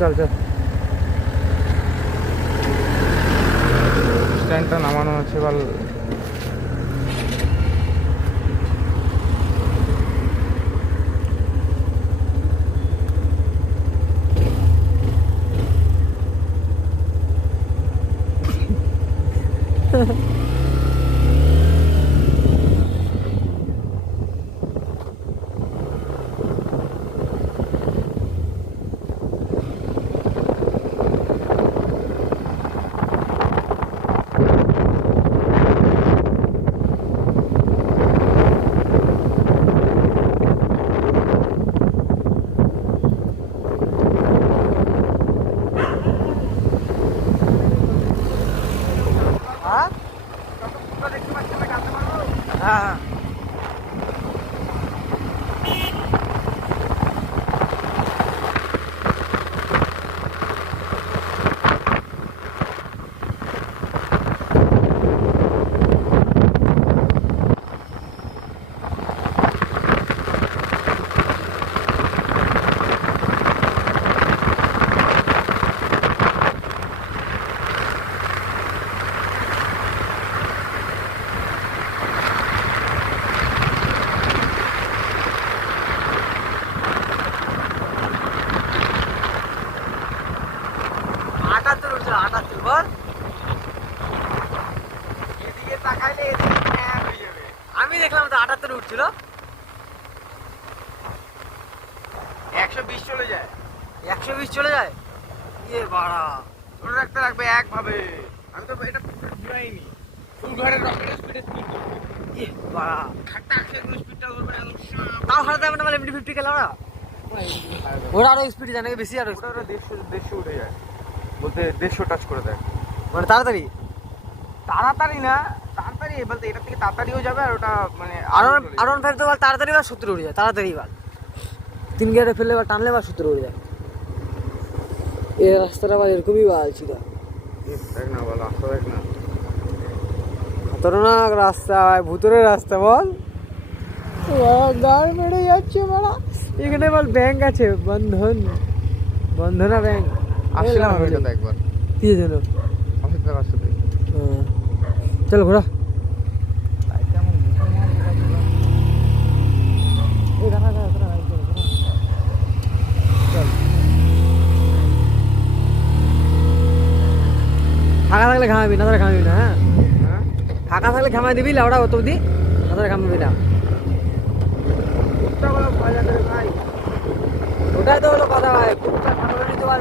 চল চল, স্ট্যান্ডটা নামানো আছে বল। হ্যাঁ আমি দেখলাম তো 78 উঠছিল। 120 চলে যায়। 120 চলে যায়? ইয়ে বাড়া, ধরে রাখতে লাগবে একভাবে। আমি তো এটা ঘুরাইনি, ফুল ঘরের রকেট স্পিডে স্পিড করব। ইয়ে বাড়া, ঠাক সেগুলো স্পিডটা ধরবে একদম। তাও হারাতে হবে না মানে এমনি 50 খেলা ওরা। ওরা আরো স্পিড জানে বেশি, আরো ওটা 150 উঠে যায়, বলতে 150 টাচ করে দেয়। মানে তাড়াতাড়ি তাড়াতাড়ি না, তাড়াতাড়ি বলতে এটার থেকে তাড়াতাড়িও যাবে, আর ওটা মানে আর 1.5 তো বল তাড়াতাড়ি বা 70 উঠে যায়, তাড়াতাড়ি বল 3 গিয়ারে ফেললে বা টানলে বা 70 উঠে যায়। এই রাস্তাটা আবার এরকমই বাল ছিল। দেখ না বল, রাস্তা দেখ না, খতরনাক রাস্তা, ভুতুরের রাস্তা বল। গাড় মেরে যাচ্ছে বড়া। এখানে বল ব্যাংক আছে, বন্ধনা ব্যাংক। আসলাম আমি এটা একবার, কি যেন অফিস থেকে আসতে। চল ঘোরা। ফাঁকা থাকলে ঘামাবি না, ধরে ঘামাবি না। হ্যাঁ, ফাঁকা থাকলে ঘামাই দিবি, লাউডা অত অবধি ধরে ঘামাবি না। ওটাই তো হলো কথা ভাই,